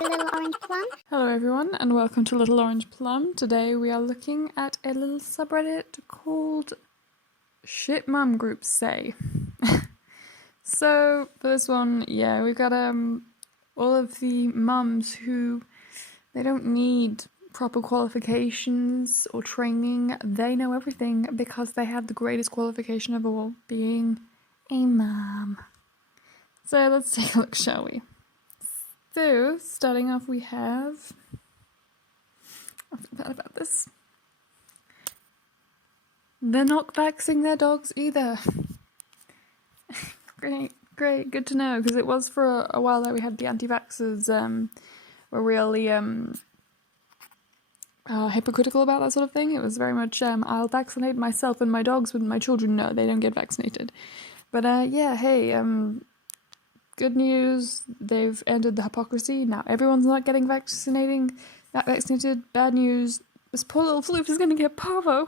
Little Orange Plum. Hello everyone and welcome to Little Orange Plum. Today we are looking at a little subreddit called Shit Mum Groups Say. So for this one, yeah, we've got all of the mums who they don't need proper qualifications or training. They know everything because they have the greatest qualification of all, being a mum. So let's take a look, shall we? So, starting off we have... I forgot about this. They're not vaxxing their dogs either. Great, good to know, because it was for a while there we had the anti-vaxxers were really hypocritical about that sort of thing. It was very much, I'll vaccinate myself and my dogs, but my children, no, they don't get vaccinated. But yeah, hey, good news, they've ended the hypocrisy. Now everyone's not getting vaccinated. Bad news, this poor little floof is going to get parvo.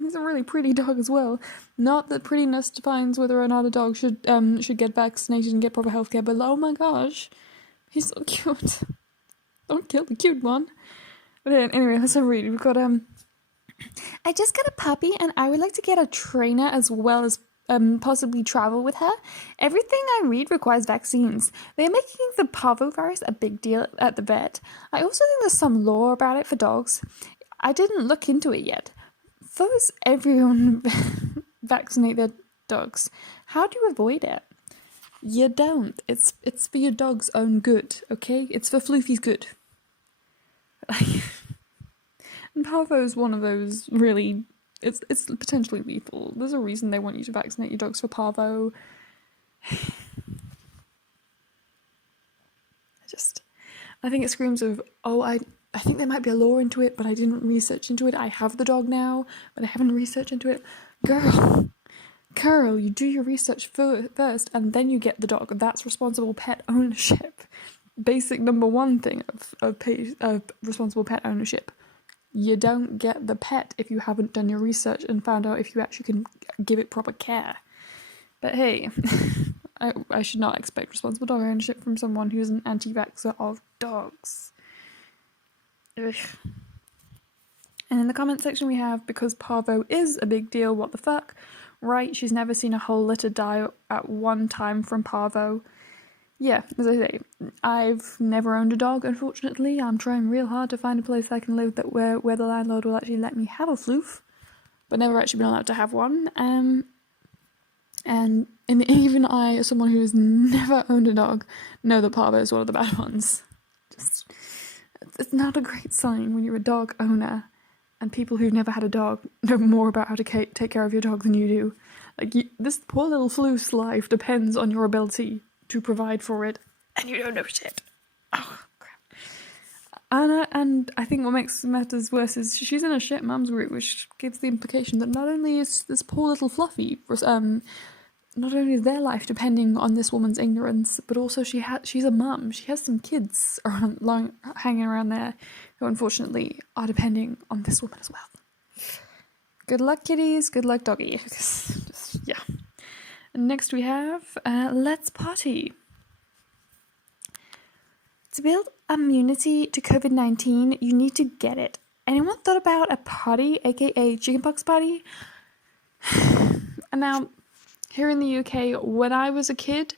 He's a really pretty dog as well. Not that prettiness defines whether or not a dog should get vaccinated and get proper healthcare, but oh my gosh, he's so cute. Don't kill the cute one. But anyway, let's have a read. We've got I just got a puppy and I would like to get a trainer as well as possibly travel with her. Everything I read requires vaccines. They're making the parvovirus a big deal at the vet. I also think there's some law about it for dogs. I didn't look into it yet. Suppose everyone vaccinate their dogs. How do you avoid it? You don't. It's for your dog's own good, okay? It's for Floofy's good. And parvo's one of those really... It's potentially lethal. There's a reason they want you to vaccinate your dogs for parvo. I think it screams of, I think there might be a law into it, but I didn't research into it. I have the dog now, but I haven't researched into it. Girl, you do your research first, and then you get the dog. That's responsible pet ownership. Basic number one thing of responsible pet ownership. You don't get the pet if you haven't done your research and found out if you actually can give it proper care. But hey, I should not expect responsible dog ownership from someone who's an anti-vaxxer of dogs. Ugh. And in the comment section we have, because parvo is a big deal, what the fuck? Right, she's never seen a whole litter die at one time from parvo. Yeah, as I say, I've never owned a dog, unfortunately. I'm trying real hard to find a place I can live where the landlord will actually let me have a floof, but never actually been allowed to have one. And even I, as someone who has never owned a dog, know that parvo is one of the bad ones. It's not a great sign when you're a dog owner and people who've never had a dog know more about how to take care of your dog than you do. This poor little floof's life depends on your ability to provide for it, and you don't know shit. Oh, crap. And I think what makes matters worse is she's in a shit mums group, which gives the implication that not only is this poor little fluffy, not only is their life depending on this woman's ignorance, but also she's a mum. She has some kids hanging around there who unfortunately are depending on this woman as well. Good luck, kitties. Good luck, doggy. Yeah. And next we have Let's Party. To build immunity to COVID-19, you need to get it. Anyone thought about a party, aka chickenpox party? And now, here in the UK, when I was a kid,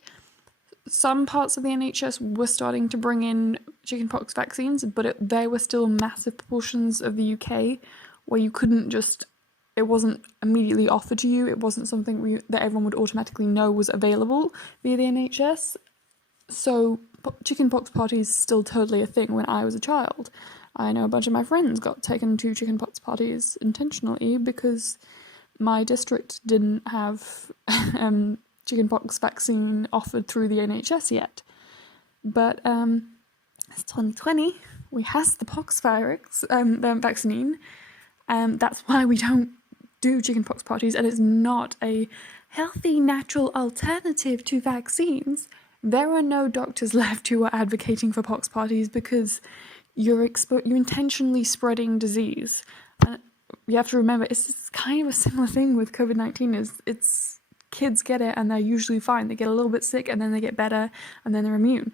some parts of the NHS were starting to bring in chickenpox vaccines, but there were still massive portions of the UK where you couldn't just... It wasn't immediately offered to you. It wasn't something that everyone would automatically know was available via the NHS. So chickenpox parties still totally a thing when I was a child. I know a bunch of my friends got taken to chickenpox parties intentionally because my district didn't have chickenpox vaccine offered through the NHS yet. But it's 2020. We has the pox virus vaccine. That's why we don't do chickenpox parties, and it's not a healthy, natural alternative to vaccines. There are no doctors left who are advocating for pox parties because you're intentionally spreading disease. And you have to remember, it's kind of a similar thing with COVID-19. It's kids get it and they're usually fine. They get a little bit sick and then they get better and then they're immune.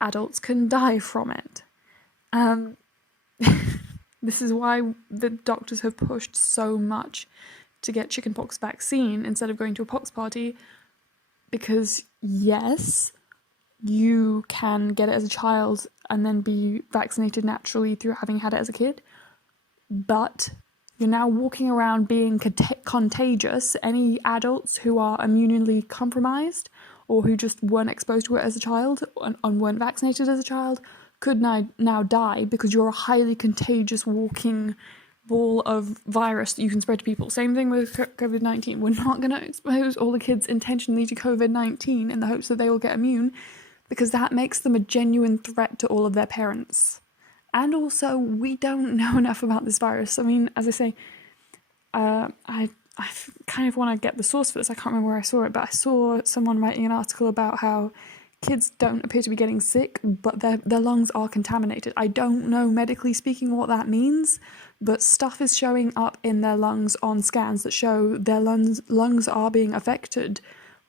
Adults can die from it. This is why the doctors have pushed so much to get chickenpox vaccine instead of going to a pox party, because yes, you can get it as a child and then be vaccinated naturally through having had it as a kid, but you're now walking around being contagious. Any adults who are immunely compromised or who just weren't exposed to it as a child and weren't vaccinated as a child could now die because you're a highly contagious walking ball of virus that you can spread to people. Same thing with COVID-19. We're not going to expose all the kids intentionally to COVID-19 in the hopes that they will get immune, because that makes them a genuine threat to all of their parents. And also, we don't know enough about this virus. I mean, as I say, I kind of want to get the source for this. I can't remember where I saw it, but I saw someone writing an article about how kids don't appear to be getting sick, but their lungs are contaminated. I don't know, medically speaking, what that means, but stuff is showing up in their lungs on scans that show their lungs are being affected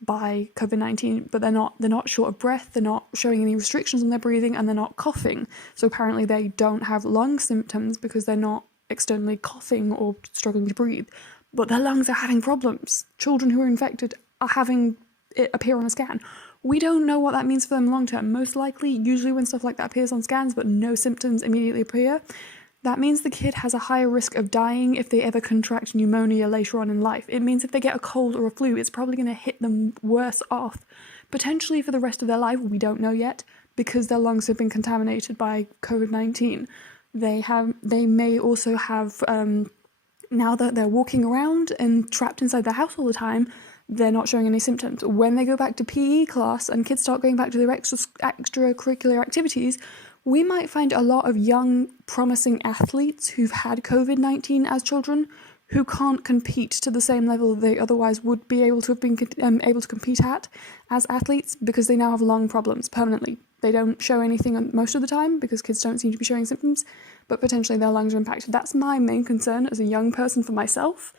by COVID-19, but they're not short of breath, they're not showing any restrictions on their breathing, and they're not coughing. So apparently they don't have lung symptoms because they're not externally coughing or struggling to breathe, but their lungs are having problems. Children who are infected are having it appear on a scan. We don't know what that means for them long term. Most likely, usually when stuff like that appears on scans but no symptoms immediately appear, that means the kid has a higher risk of dying if they ever contract pneumonia later on in life. It means if they get a cold or a flu, it's probably going to hit them worse off, potentially for the rest of their life. We don't know yet, because their lungs have been contaminated by COVID-19. They may also have, now that they're walking around and trapped inside their house all the time, they're not showing any symptoms. When they go back to PE class and kids start going back to their extracurricular activities, we might find a lot of young, promising athletes who've had COVID-19 as children who can't compete to the same level they otherwise would be able to have been able to compete at as athletes, because they now have lung problems permanently. They don't show anything most of the time because kids don't seem to be showing symptoms, but potentially their lungs are impacted. That's my main concern as a young person for myself,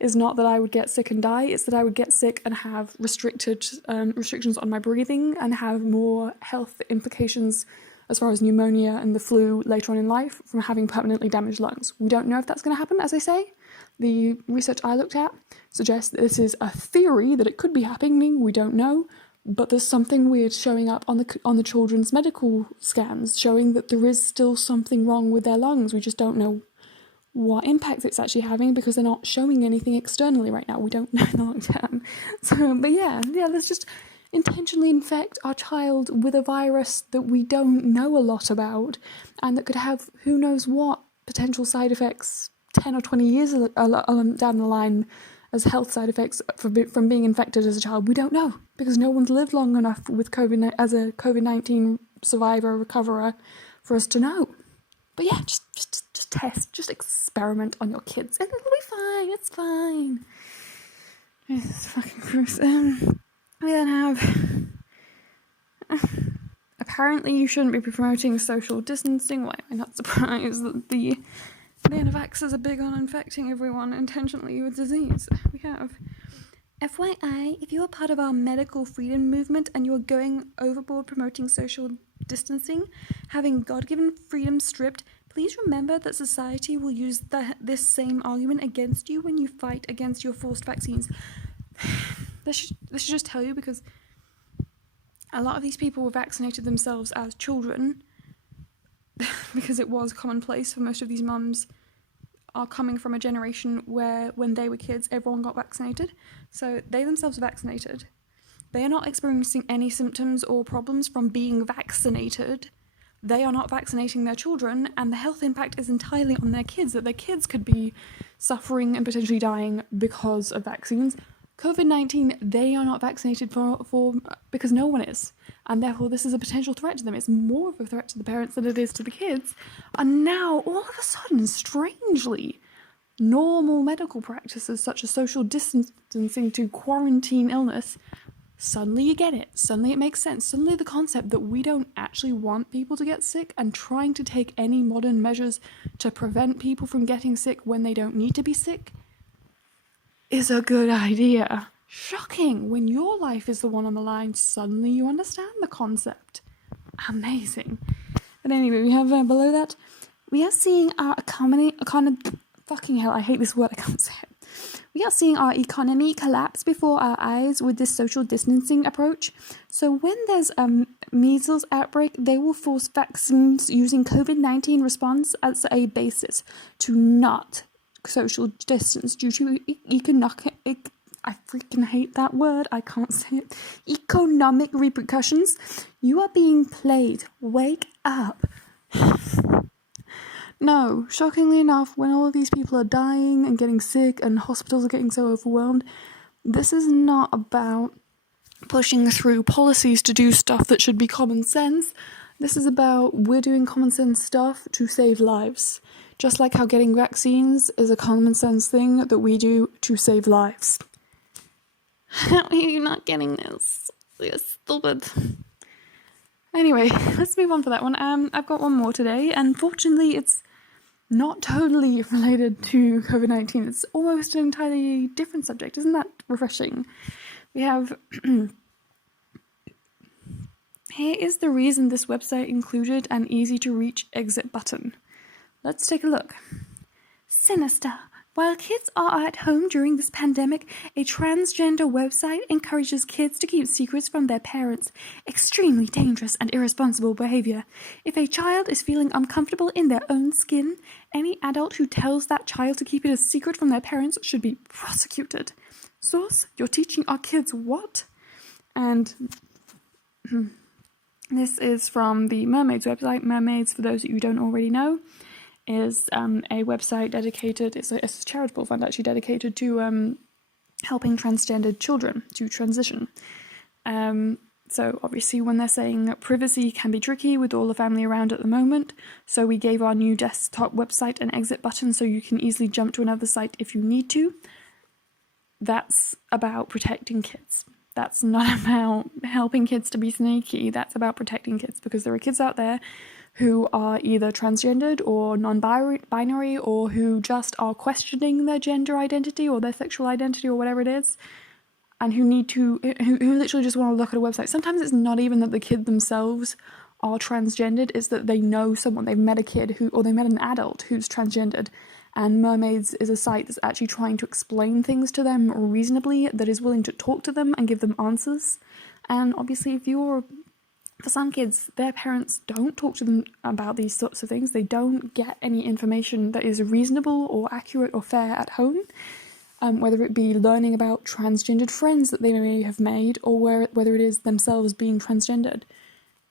is not that I would get sick and die, it's that I would get sick and have restrictions on my breathing and have more health implications as far as pneumonia and the flu later on in life from having permanently damaged lungs. We don't know if that's going to happen, as I say. The research I looked at suggests that this is a theory, that it could be happening, we don't know, but there's something weird showing up on the children's medical scans, showing that there is still something wrong with their lungs. We just don't know what impact it's actually having because they're not showing anything externally right now. We don't know in the long term. So, but yeah, let's just intentionally infect our child with a virus that we don't know a lot about and that could have who knows what potential side effects 10 or 20 years down the line as health side effects from being infected as a child. We don't know, because no one's lived long enough with COVID as a COVID-19 survivor, recoverer, for us to know. But yeah, just test, just experiment on your kids, and it'll be fine. It's fine. It's fucking gross. We then have. Apparently, you shouldn't be promoting social distancing. Why am I not surprised that the anti-vaxxers are big on infecting everyone intentionally with disease? We have. FYI, if you are part of our medical freedom movement and you are going overboard promoting social distancing, having God-given freedom stripped, please remember that society will use this same argument against you when you fight against your forced vaccines. This should just tell you, because a lot of these people were vaccinated themselves as children because it was commonplace for most of these mums are coming from a generation where when they were kids everyone got vaccinated, so they themselves are vaccinated. They are not experiencing any symptoms or problems from being vaccinated. They are not vaccinating their children, and the health impact is entirely on their kids, that their kids could be suffering and potentially dying because of vaccines. COVID-19, they are not vaccinated for because no one is, and therefore this is a potential threat to them. It's more of a threat to the parents than it is to the kids. And now, all of a sudden, strangely, normal medical practices such as social distancing to quarantine illness, suddenly you get it. Suddenly it makes sense. Suddenly the concept that we don't actually want people to get sick and trying to take any modern measures to prevent people from getting sick when they don't need to be sick is a good idea. Shocking. When your life is the one on the line, suddenly you understand the concept. Amazing. But anyway, we have below that, we are seeing our economy, fucking hell, I hate this word, I can't say it. We are seeing our economy collapse before our eyes with this social distancing approach. So when there's a measles outbreak, they will force vaccines using COVID-19 response as a basis to not social distance due to economic, I freaking hate that word, I can't say it, economic repercussions. You are being played. Wake up. No, shockingly enough, when all of these people are dying and getting sick and hospitals are getting so overwhelmed, this is not about pushing through policies to do stuff that should be common sense. This is about we're doing common sense stuff to save lives. Just like how getting vaccines is a common sense thing that we do to save lives. How are you not getting this? You're stupid. Anyway, let's move on for that one. I've got one more today, and fortunately it's not totally related to COVID-19. It's almost an entirely different subject. Isn't that refreshing? We have... Here is the reason this website included an easy-to-reach exit button. Let's take a look. Sinister. While kids are at home during this pandemic, a transgender website encourages kids to keep secrets from their parents. Extremely dangerous and irresponsible behavior. If a child is feeling uncomfortable in their own skin, any adult who tells that child to keep it a secret from their parents should be prosecuted. Source, you're teaching our kids what? And this is from the Mermaids website. Mermaids, for those of you who don't already know, is a website dedicated, it's a charitable fund actually dedicated to helping transgendered children to transition. So obviously when they're saying privacy can be tricky with all the family around at the moment, so we gave our new desktop website an exit button so you can easily jump to another site if you need to. That's about protecting kids. That's not about helping kids to be sneaky, that's about protecting kids, because there are kids out there who are either transgendered or non-binary or who just are questioning their gender identity or their sexual identity or whatever it is, and who literally just want to look at a website. Sometimes it's not even that the kid themselves are transgendered, it's that they know someone, they've met a kid or they met an adult who's transgendered, and Mermaids is a site that's actually trying to explain things to them reasonably, that is willing to talk to them and give them answers. And obviously for some kids, their parents don't talk to them about these sorts of things. They don't get any information that is reasonable or accurate or fair at home, whether it be learning about transgendered friends that they may have made or whether it is themselves being transgendered.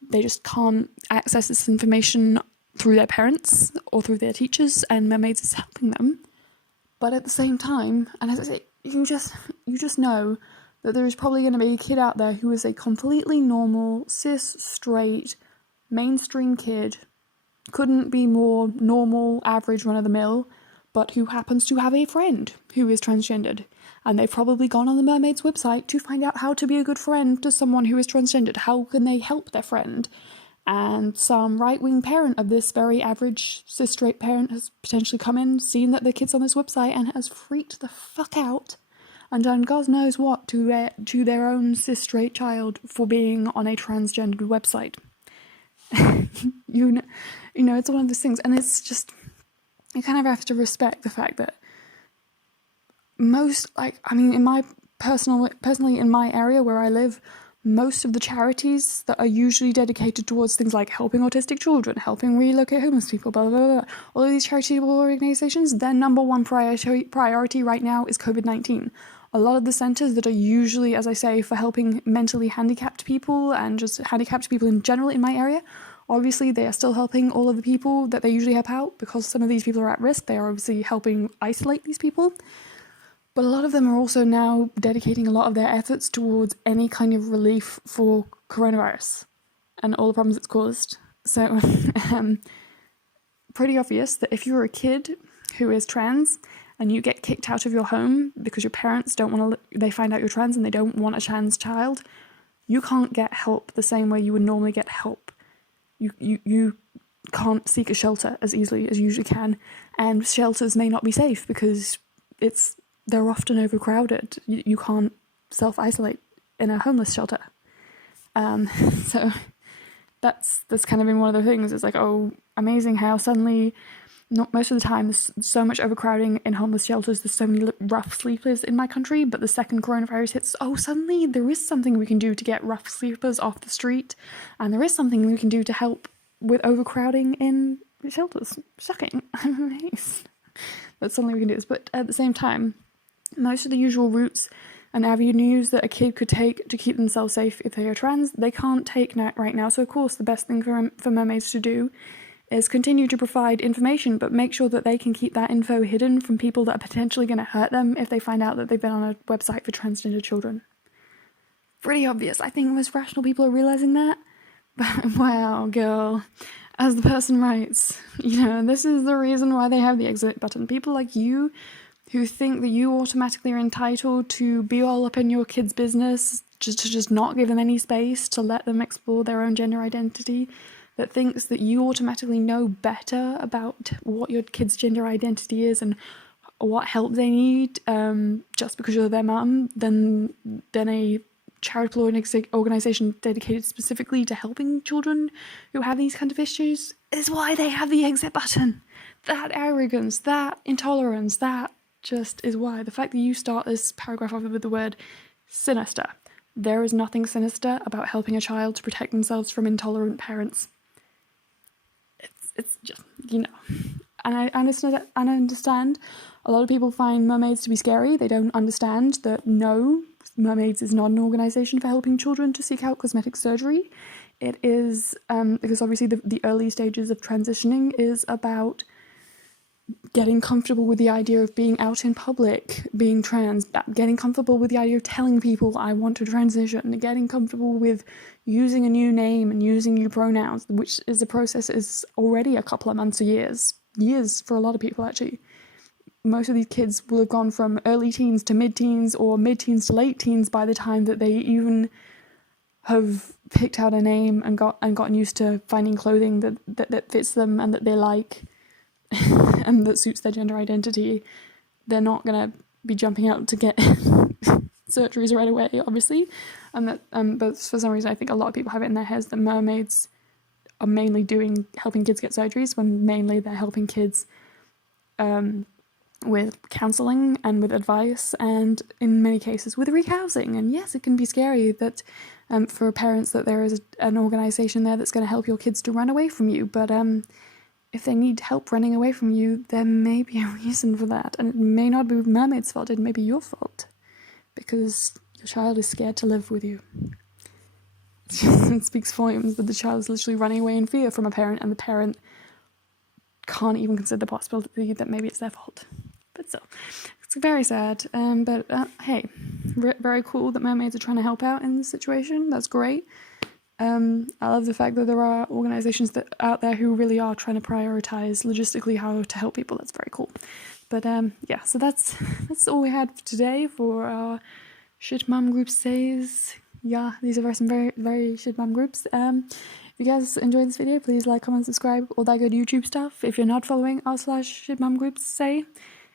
They just can't access this information through their parents or through their teachers, and Mermaids is helping them. But at the same time, and as I say, you just know that there is probably going to be a kid out there who is a completely normal, cis, straight, mainstream kid, couldn't be more normal, average, run-of-the-mill, but who happens to have a friend who is transgendered. And they've probably gone on the Mermaids website to find out how to be a good friend to someone who is transgendered. How can they help their friend? And some right-wing parent of this very average cis-straight parent has potentially come in, seen that their kid's on this website, and has freaked the fuck out and done God knows what to their own cis-straight child for being on a transgendered website. you know, it's one of those things, and it's just, you kind of have to respect the fact that personally in my area where I live, most of the charities that are usually dedicated towards things like helping autistic children, helping relocate homeless people, blah, blah, blah, all of these charitable organizations, their number one priority right now is COVID-19. A lot of the centers that are usually, as I say, for helping mentally handicapped people and just handicapped people in general in my area, obviously they are still helping all of the people that they usually help out, because some of these people are at risk. They are obviously helping isolate these people. But a lot of them are also now dedicating a lot of their efforts towards any kind of relief for coronavirus and all the problems it's caused. So, pretty obvious that if you're a kid who is trans and you get kicked out of your home because your parents they find out you're trans and they don't want a trans child, you can't get help the same way you would normally get help. You can't seek a shelter as easily as you usually can, and shelters may not be safe because they're often overcrowded. You can't self-isolate in a homeless shelter. So that's kind of been one of the things. It's like, oh, amazing how suddenly, not most of the time, there's so much overcrowding in homeless shelters, there's so many rough sleepers in my country, but the second coronavirus hits, oh, suddenly there is something we can do to get rough sleepers off the street, and there is something we can do to help with overcrowding in shelters. Shocking. I'm amazed that suddenly we can do this. But at the same time, most of the usual routes and avenues that a kid could take to keep themselves safe if they are trans, they can't take right now. So of course the best thing for mermaids to do is continue to provide information, but make sure that they can keep that info hidden from people that are potentially going to hurt them if they find out that they've been on a website for transgender children. Pretty obvious. I think most rational people are realizing that. But wow, girl. As the person writes, this is the reason why they have the exit button. People like you who think that you automatically are entitled to be all up in your kid's business, just not give them any space to let them explore their own gender identity, that thinks that you automatically know better about what your kid's gender identity is and what help they need just because you're their mum, than a charitable organisation dedicated specifically to helping children who have these kind of issues, is why they have the exit button. That arrogance, that intolerance, that just is why. The fact that you start this paragraph off with the word sinister. There is nothing sinister about helping a child to protect themselves from intolerant parents. It's just, And I understand a lot of people find mermaids to be scary. They don't understand that no, Mermaids is not an organisation for helping children to seek out cosmetic surgery. It is, because obviously the early stages of transitioning is about getting comfortable with the idea of being out in public, being trans, getting comfortable with the idea of telling people I want to transition, getting comfortable with using a new name and using new pronouns, which is a process is already a couple of months or years for a lot of people actually. Most of these kids will have gone from early teens to mid-teens or mid-teens to late teens by the time that they even have picked out a name and gotten used to finding clothing that fits them and that they like and that suits their gender identity. They're not going to be jumping out to get surgeries right away, obviously. But for some reason I think a lot of people have it in their heads that mermaids are mainly helping kids get surgeries, when mainly they're helping kids with counselling and with advice, and in many cases with rehousing. And yes, it can be scary that for parents that there is an organisation there that's going to help your kids to run away from you, but if they need help running away from you, there may be a reason for that, and it may not be mermaid's fault, it may be your fault, because your child is scared to live with you. It speaks volumes that the child is literally running away in fear from a parent, and the parent can't even consider the possibility that maybe it's their fault. But still, it's very sad. But hey, very cool that mermaids are trying to help out in this situation. That's great. I love the fact that there are organisations out there who really are trying to prioritise logistically how to help people. That's very cool. But yeah, so that's all we had for today for our Shit Mum Group Says. Yeah, these are some very, very shit mum groups. If you guys enjoyed this video, please like, comment, subscribe, all that good YouTube stuff. If you're not following /shit mum groups say,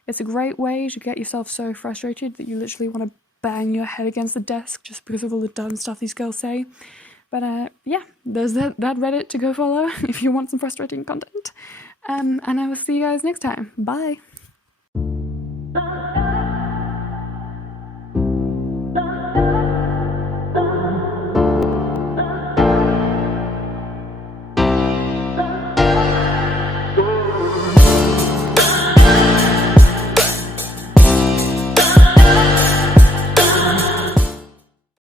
it's a great way to get yourself so frustrated that you literally want to bang your head against the desk just because of all the dumb stuff these girls say. But yeah, there's that Reddit to go follow if you want some frustrating content. And I will see you guys next time. Bye!